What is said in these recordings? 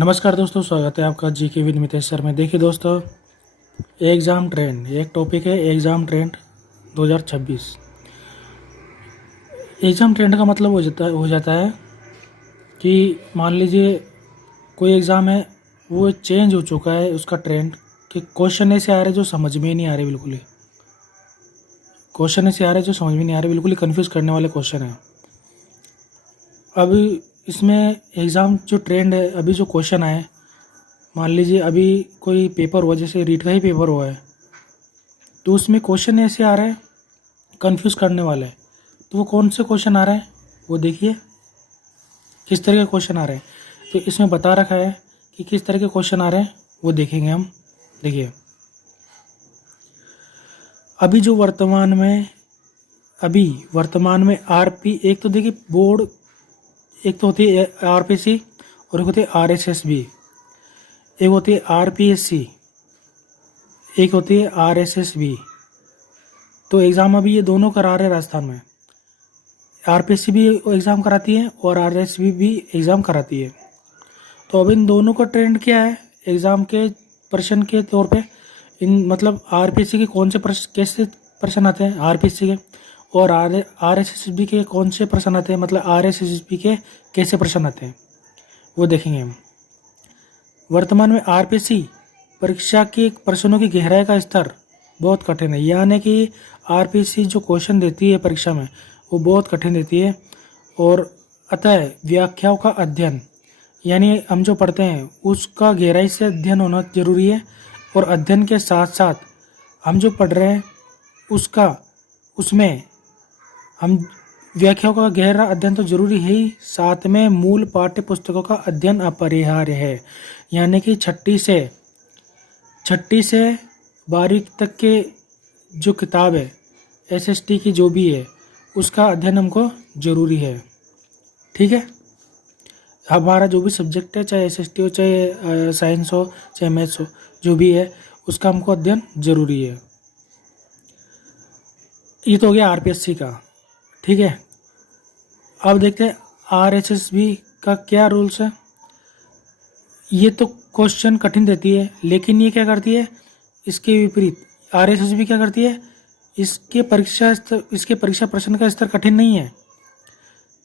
नमस्कार दोस्तों, स्वागत है आपका जीके विद मितेश सर में। देखिए दोस्तों, एग्ज़ाम ट्रेंड एक टॉपिक है। Exam trend 2026। एग्ज़ाम ट्रेंड का मतलब हो जाता है कि मान लीजिए कोई एग्ज़ाम है, वो चेंज हो चुका है उसका ट्रेंड, कि क्वेश्चन ऐसे आ रहे जो समझ में ही नहीं आ रहे, बिल्कुल ही क्वेश्चन ऐसे आ रहे जो समझ में नहीं आ रहे, बिल्कुल ही कन्फ्यूज़ करने वाले क्वेश्चन है। अभी इसमें एग्ज़ाम जो ट्रेंड है, अभी जो क्वेश्चन आए, मान लीजिए अभी कोई पेपर हुआ, जैसे रीट का ही पेपर हुआ है, तो उसमें क्वेश्चन ऐसे आ रहे हैं कंफ्यूज करने वाले। तो वो कौन से क्वेश्चन आ रहे हैं वो देखिए, किस तरह के क्वेश्चन आ रहे हैं। तो इसमें बता रखा है कि किस तरह के क्वेश्चन आ रहे हैं, वो देखेंगे हम। देखिए, अभी जो वर्तमान में आरपी, एक तो देखिए बोर्ड, एक तो होती है आरपीसी और एक होती है आरएसएसबी, एक होती है आरपीएससी, एक होती है आरएसएसबी। तो एग्ज़ाम अभी ये दोनों करा रहे हैं राजस्थान में। आरपीएससी भी एग्ज़ाम कराती है और आरएसएसबी भी एग्ज़ाम कराती है। तो अब इन दोनों का ट्रेंड क्या है एग्ज़ाम के प्रश्न के तौर पे, इन मतलब आरपीएससी के कौन से प्रश्न, कैसे प्रश्न आते हैं आरपीएससी के, और आरएसएसबी के कौन से प्रश्न आते हैं, मतलब आरएसएसबी के कैसे प्रश्न आते हैं, वो देखेंगे हम। वर्तमान में आरपीएससी परीक्षा के प्रश्नों की गहराई का स्तर बहुत कठिन है, यानी कि आरपीएससी जो क्वेश्चन देती है परीक्षा में वो बहुत कठिन देती है। और अतः व्याख्याओं का अध्ययन, यानी हम जो पढ़ते हैं उसका गहराई से अध्ययन होना जरूरी है। और अध्ययन के साथ साथ हम जो पढ़ रहे हैं उसमें हम व्याख्याओं का गहरा अध्ययन तो जरूरी है ही, साथ में मूल पाठ्य पुस्तकों का अध्ययन अपरिहार्य है। यानी कि छठी से 12वीं तक के जो किताब है एसएसटी की जो भी है, उसका अध्ययन हमको ज़रूरी है। ठीक है, हमारा जो भी सब्जेक्ट है, चाहे एसएसटी हो, चाहे साइंस हो, चाहे मैथ्स हो, जो भी है उसका हमको अध्ययन ज़रूरी है। ये तो हो गया आरपीएससी का। ठीक है, अब देखते हैं आरएसएसबी का क्या रूल्स है। ये तो क्वेश्चन कठिन देती है, लेकिन ये क्या करती है, इसके विपरीत आरएसएसबी क्या करती है, इसके परीक्षा प्रश्न का स्तर कठिन नहीं है।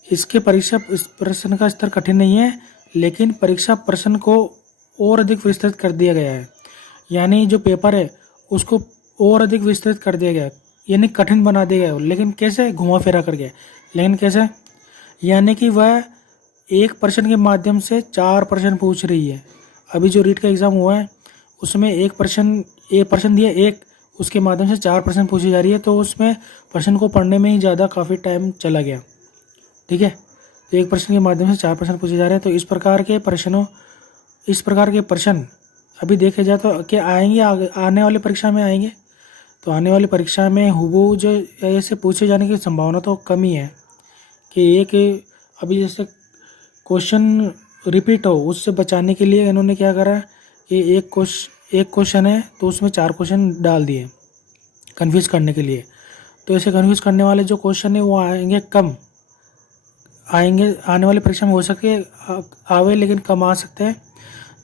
इसके परीक्षा प्रश्न का स्तर कठिन नहीं है, लेकिन परीक्षा प्रश्न को और अधिक विस्तृत कर दिया गया है। यानी जो पेपर है उसको और अधिक विस्तृत कर दिया गया है, यानी कठिन बना दिया गया है। लेकिन कैसे, घुमा फिरा करके, लेकिन कैसे, यानी कि वह एक प्रश्न के माध्यम से 4 प्रश्न पूछ रही है। अभी जो रीट का एग्ज़ाम हुआ है उसमें एक प्रश्न दिया, एक उसके माध्यम से 4 प्रश्न पूछी जा रही है, तो उसमें प्रश्न को पढ़ने में ही ज़्यादा काफ़ी टाइम चला गया। ठीक है, तो एक प्रश्न के माध्यम से 4 प्रश्न पूछे जा रहे हैं। तो इस प्रकार के प्रश्न अभी देखे जाए तो क्या आएंगे, आने वाली परीक्षा में आएंगे। तो आने वाली परीक्षा में हुबहू जो ऐसे पूछे जाने की संभावना तो कम ही है, कि एक अभी जैसे क्वेश्चन रिपीट हो, उससे बचाने के लिए इन्होंने क्या करा कि एक क्वेश्चन है तो उसमें 4 क्वेश्चन डाल दिए कन्फ्यूज़ करने के लिए। तो ऐसे कन्फ्यूज़ करने वाले जो क्वेश्चन है वो आएंगे कम, आने वाली परीक्षा में हो सके आवे, लेकिन कम आ सकते हैं।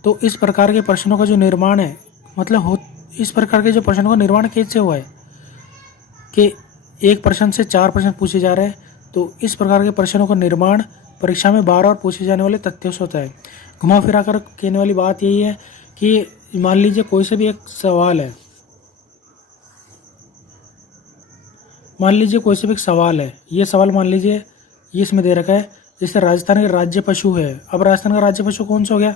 तो इस प्रकार के प्रश्नों का जो निर्माण है, मतलब इस प्रकार के जो प्रश्नों का निर्माण कैसे हुआ है कि एक प्रश्न से 4 प्रश्न पूछे जा रहे हैं। तो इस प्रकार के प्रश्नों का निर्माण परीक्षा में बार बार पूछे जाने वाले तथ्यों से होता है। घुमा फिरा कर कहने वाली बात यही है कि मान लीजिए कोई से भी एक सवाल है, ये सवाल मान लीजिए ये इसमें दे रखा है, जैसे राजस्थान के राज्य पशु है। अब राजस्थान का राज्य पशु कौन सा हो गया,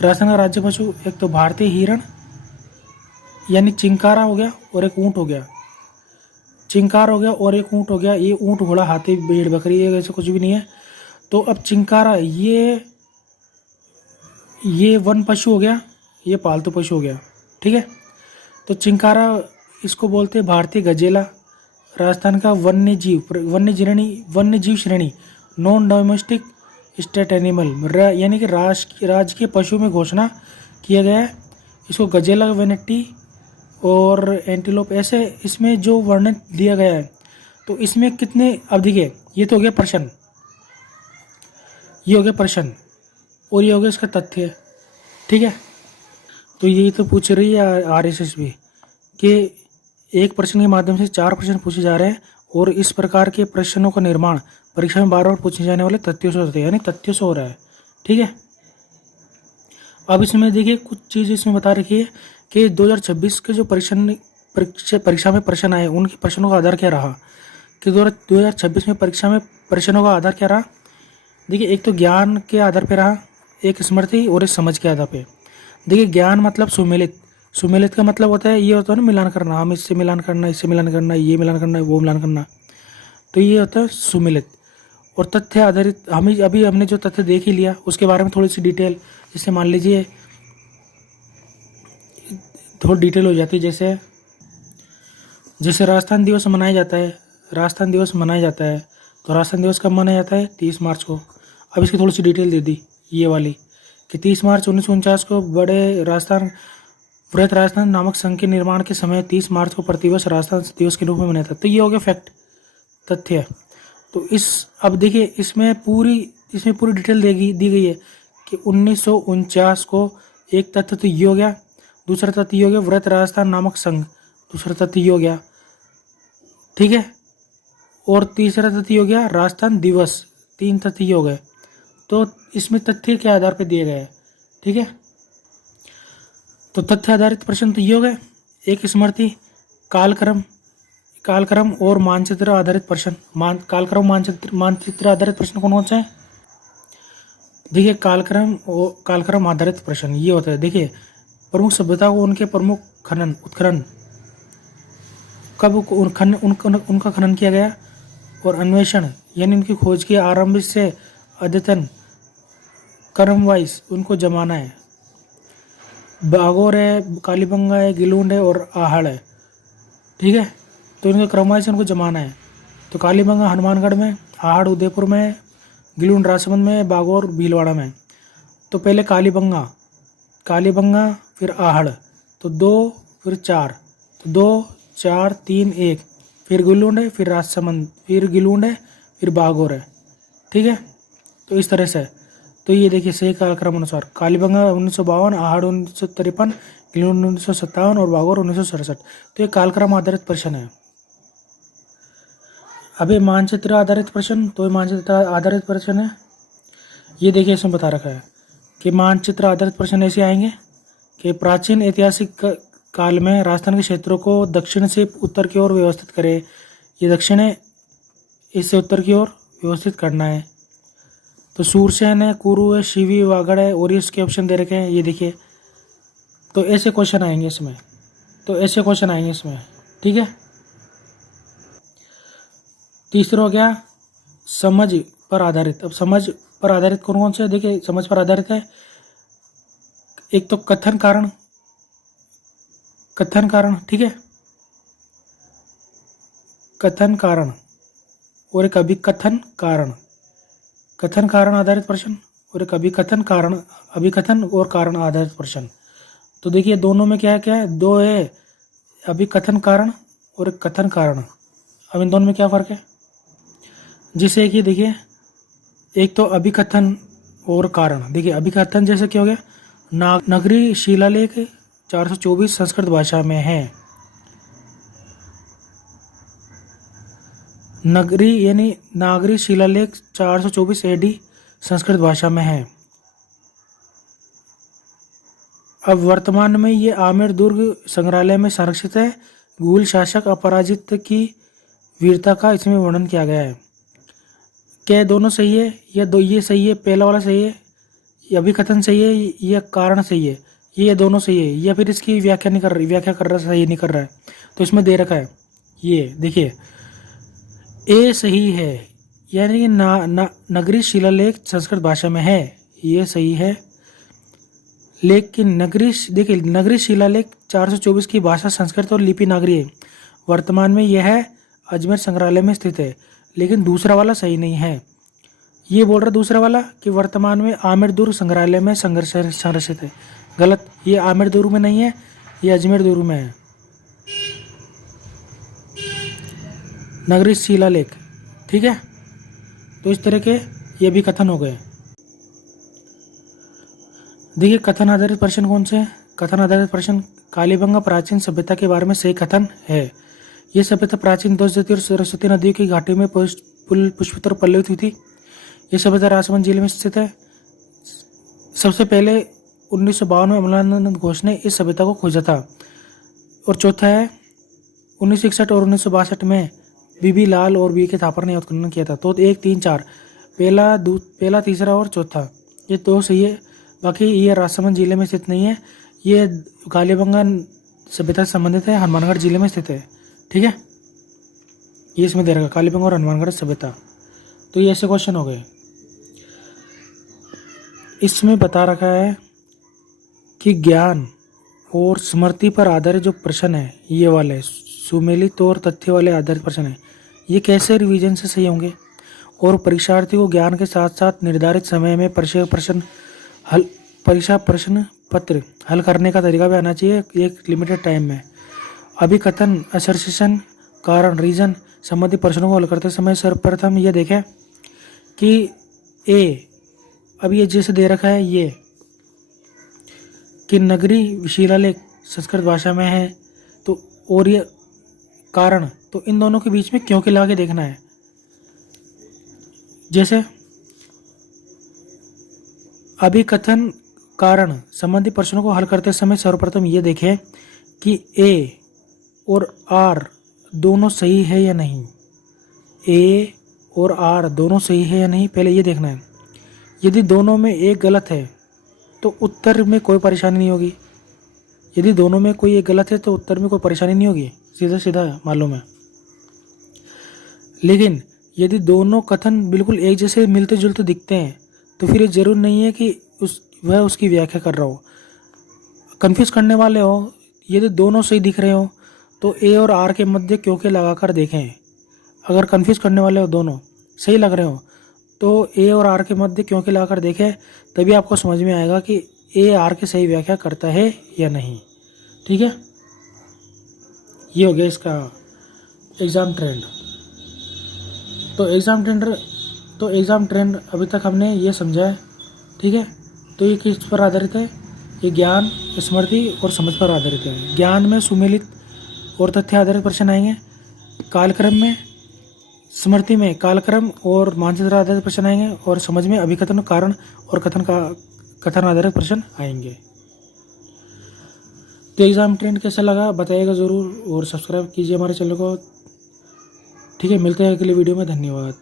राजस्थान का राज्य पशु एक तो भारतीय हिरण यानी चिंकारा हो गया, और एक ऊँट हो गया। चिंकार हो गया और एक ऊँट हो गया। ये ऊँट, घोड़ा, हाथी, भेड़, बकरी, ये ऐसे कुछ भी नहीं है। तो अब चिंकारा ये वन पशु हो गया, ये पालतू पशु हो गया। ठीक है, तो चिंकारा इसको बोलते हैं भारतीय गजेला। राजस्थान का वन्य जीव श्रेणी नॉन डोमेस्टिक स्टेट एनिमल, यानी कि राजकीय पशु में घोषणा किया गया है इसको गजेला, वेनेटी और एंटीलोप, ऐसे इसमें जो वर्णन दिया गया है। तो इसमें कितने अवधि के, ये तो हो गया प्रश्न, ये हो गया प्रश्न। और ये हो गया इसका तथ्य। ठीक है, तो यही तो पूछ रही है आरएसएस भी कि एक प्रश्न के माध्यम से 4 प्रश्न पूछे जा रहे हैं और इस प्रकार के प्रश्नों का निर्माण परीक्षा में बार बार पूछे जाने वाले तथ्यों से होते हैं, यानी तथ्यों से हो रहा है। ठीक है, अब इसमें देखिए कुछ चीज़ इसमें बता रखी है कि 2026 के जो परीक्षा में प्रश्न आए उनके प्रश्नों का आधार क्या रहा, कि 2026 में परीक्षा में प्रश्नों का आधार क्या रहा। देखिए, एक तो ज्ञान के आधार पर रहा, एक स्मृति और एक समझ के आधार पे। देखिए, ज्ञान मतलब सुमेलित का मतलब होता है, ये होता है ना मिलान करना, हम इससे मिलान करना, इससे मिलान करना, ये मिलान करना, वो मिलान करना, तो ये होता है सुमेलित। और तथ्य आधारित, अभी हमने जो तथ्य देख ही लिया उसके बारे में थोड़ी सी डिटेल, जैसे मान लीजिए थोड़ी डिटेल हो जाती है। जैसे राजस्थान दिवस मनाया जाता है, तो राजस्थान दिवस कब मनाया जाता है? 30 मार्च को। अब इसकी थोड़ी सी डिटेल दे दी ये वाली कि 30 मार्च 1949 को वृहत राजस्थान नामक संघ के निर्माण के समय 30 मार्च को प्रतिवर्ष राजस्थान दिवस के रूप में मनाया था। तो ये हो गया फैक्ट, तथ्य। तो अब देखिए इसमें पूरी डिटेल दी गई है कि 1949 को एक तथ्य तो ये हो गया, दूसरा तथ्य ये हो गया वृहत राजस्थान नामक संघ, दूसरा तथ्य ये हो गया। ठीक है, और तीसरा तथ्य हो गया राजस्थान दिवस, 3 तथ्य ये हो गए। तो इसमें तथ्य के आधार पर दिए गए हैं। ठीक है, तो तथ्य आधारित प्रश्न तो ये हो गए। एक स्मृति, कालक्रम और मानचित्र आधारित प्रश्न। मानचित्र आधारित प्रश्न कौन से हैं? देखिए, कालक्रम आधारित प्रश्न ये होता है। देखिए, प्रमुख सभ्यता को उनके प्रमुख उत्खनन कब उनका खनन किया गया, और अन्वेषण यानी उनकी खोज की आरंभ से अद्यतन क्रम वाइज उनको जमाना है। बागोर है, कालीबंगा है, गिलूंड है और आहड़ है। ठीक है, तो इनका क्रम वाइज उनको जमाना है। तो कालीबंगा हनुमानगढ़ में, आहड़ उदयपुर में, गिलूंड राजसमंद में, बागोर भीलवाड़ा में। तो पहले कालीबंगा फिर आहड़, तो 2 फिर 4, तो 2 4 3 1, फिर गिलूंड है, फिर राजसमंद, फिर गिलूंड है, फिर बागोर है। ठीक है, तो इस तरह से। तो ये देखिए सही कालक्रम अनुसार कालीबंगा 1952, आहड़ 1953, गिलूंड 1957 और बागोर 1967। तो ये कालक्रम आधारित प्रश्न है। अभी मानचित्र आधारित प्रश्न, तो मानचित्र आधारित प्रश्न है। ये देखिए इसमें बता रखा है कि मानचित्र आधारित प्रश्न ऐसे आएंगे कि प्राचीन ऐतिहासिक काल में राजस्थान के क्षेत्रों को दक्षिण से उत्तर की ओर व्यवस्थित करें। ये दक्षिण है, इससे उत्तर की ओर व्यवस्थित करना है। तो सूरसेन है, कुरु है, शिवी, वागड़ है, और इसके ऑप्शन दे रखे हैं, ये देखिए। तो ऐसे क्वेश्चन आएंगे इसमें। ठीक है, तीसरा हो गया समझ पर आधारित। अब समझ पर आधारित कौन से? देखिए, समझ पर आधारित है एक तो कथन कारण। ठीक है, कथन कारण और एक अभिकथन कारण। कथन कारण आधारित प्रश्न और एक अभिकथन और कारण आधारित प्रश्न। तो देखिए दोनों में क्या है? 2 है अभिकथन कारण और एक कथन कारण। अब इन दोनों में क्या फर्क है? जिसे कि देखिए, एक तो अभिकथन और कारण। देखिए, अभिकथन जैसे क्या हो गया, नगरी शिलालेख 424 संस्कृत भाषा में है। नागरी शिलालेख 424 एडी संस्कृत भाषा में है। अब वर्तमान में ये आमेर दुर्ग संग्रहालय में संरक्षित है। गूल शासक अपराजित की वीरता का इसमें वर्णन किया गया है। क्या दोनों सही है या ये सही है? पहला वाला सही है, ये अभिकथन सही है, या कारण सही है? ये दोनों सही है, या फिर इसकी व्याख्या कर रहा सही नहीं कर रहा है? तो इसमें दे रखा है, ये देखिए ए सही है, यानी कि नगरी शिलालेख संस्कृत भाषा में है, ये सही है। लेकिन नगरी शिलालेख 424 की भाषा संस्कृत और लिपि नागरी है। वर्तमान में यह है अजमेर संग्रहालय में स्थित है। लेकिन दूसरा वाला सही नहीं है। ये बोल रहा दूसरा वाला कि वर्तमान में आमेर दुर्ग संग्रहालय में संरक्षित है। गलत, ये आमेर दुर्ग में नहीं है, ये अजमेर दुर्ग में है। नगरी शिलालेख, ठीक है। तो इस तरह के ये भी कथन हो गए। देखिए कथन आधारित प्रश्न कौन से हैं? कथन आधारित प्रश्न कालीबंगा प्राचीन सभ्यता के बारे में सही कथन है। ये सभ्यता प्राचीन दोषदती और सरस्वती नदियों की घाटी में पुष्पित और पल्लवित हुई थी। ये सभ्यता राजसमंद जिले में स्थित है। सबसे पहले 1952 में अमलानंद घोष ने इस सभ्यता को खोजा था। और चौथा है 1961 और 1962 में बीबी लाल और बी के थापर ने उत्खनन किया था। तो 1, 3, 4 पहला, तीसरा और चौथा ये तो सही है। बाकी ये राजसमंद जिले में स्थित नहीं है, ये कालीबंगा सभ्यता से संबंधित है, हनुमानगढ़ जिले में स्थित है। ठीक है, ये इसमें दे रखा कालीबंगा और हनुमानगढ़ सभ्यता। तो ये ऐसे क्वेश्चन हो गए। इसमें बता रखा है कि ज्ञान और स्मृति पर आधारित जो प्रश्न है, ये वाले सुमेलित और तथ्य वाले आधारित प्रश्न है, ये कैसे रिवीजन से सही होंगे। और परीक्षार्थी को ज्ञान के साथ साथ निर्धारित समय में परीक्षा प्रश्न पत्र हल करने का तरीका भी आना चाहिए एक लिमिटेड टाइम में। अभिकथन, असर्शन, कारण, रीजन संबंधी प्रश्नों को हल करते समय सर्वप्रथम ये देखें कि अब ये जैसे दे रखा है ये कि नगरी शिलालेख संस्कृत भाषा में है, तो और ये कारण, तो इन दोनों के बीच में क्यों के लगा के देखना है। जैसे अभिकथन कारण संबंधी प्रश्नों को हल करते समय सर्वप्रथम ये देखें कि ए और आर दोनों सही है या नहीं। ए और आर दोनों सही है या नहीं, पहले ये देखना है। यदि दोनों में एक गलत है तो उत्तर में कोई परेशानी नहीं होगी। यदि दोनों में कोई एक गलत है तो उत्तर में कोई परेशानी नहीं होगी, सीधा सीधा मालूम है। लेकिन यदि दोनों कथन बिल्कुल एक जैसे मिलते जुलते दिखते हैं तो फिर ये जरूर नहीं है कि वह उसकी व्याख्या कर रहा हो। कन्फ्यूज करने वाले हो, यदि दोनों सही दिख रहे हो तो ए और आर के मध्य क्यों के लगाकर देखें। अगर कन्फ्यूज करने वाले हो, दोनों सही लग रहे हो, तो ए और आर के मध्य क्यों के लगाकर देखें, तभी आपको समझ में आएगा कि ए आर की सही व्याख्या करता है या नहीं। ठीक है, ये हो गया इसका एग्ज़ाम ट्रेंड। तो एग्ज़ाम ट्रेंड अभी तक हमने ये समझा है। ठीक है, तो ये किस पर आधारित है, ये ज्ञान, स्मृति और समझ पर आधारित है। ज्ञान में सुमेलित और तथ्य आधारित प्रश्न आएंगे, कालक्रम में, स्मृति में कालक्रम और मानचित्र आधारित प्रश्न आएंगे, और समझ में अभिकथन, कारण और कथन आधारित प्रश्न आएंगे। तो एग्ज़ाम ट्रेंड कैसा लगा बताइएगा ज़रूर, और सब्सक्राइब कीजिए हमारे चैनल को। ठीक है, मिलते हैं अगले वीडियो में। धन्यवाद।